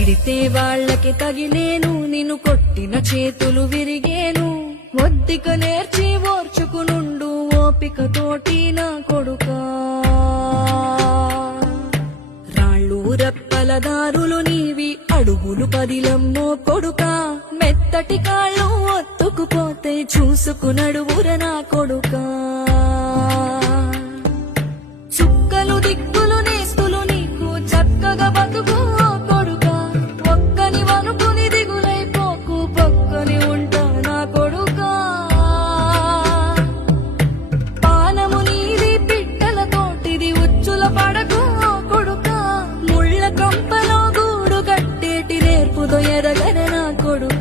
తిడితే వాళ్ళకి తగిలేను నిన్ను కొట్టిన చేతులు విరిగేను మొద్దిక నేర్చి ఓర్చుకునుండు ఓపికతోటి నా కొడుకా రాళ్ళు రెప్పల దారులు నీవి అడుగులు పదిలమ్మో కొడుకా మెత్తటి కాళ్ళు ఒత్తుకుపోతే చూసుకునడువుర నా కొడుకా చుక్కలు దిక్కులు నేస్తులు నీకు చక్కగా బతుకు చూపుతో ఎరగన నా కొడు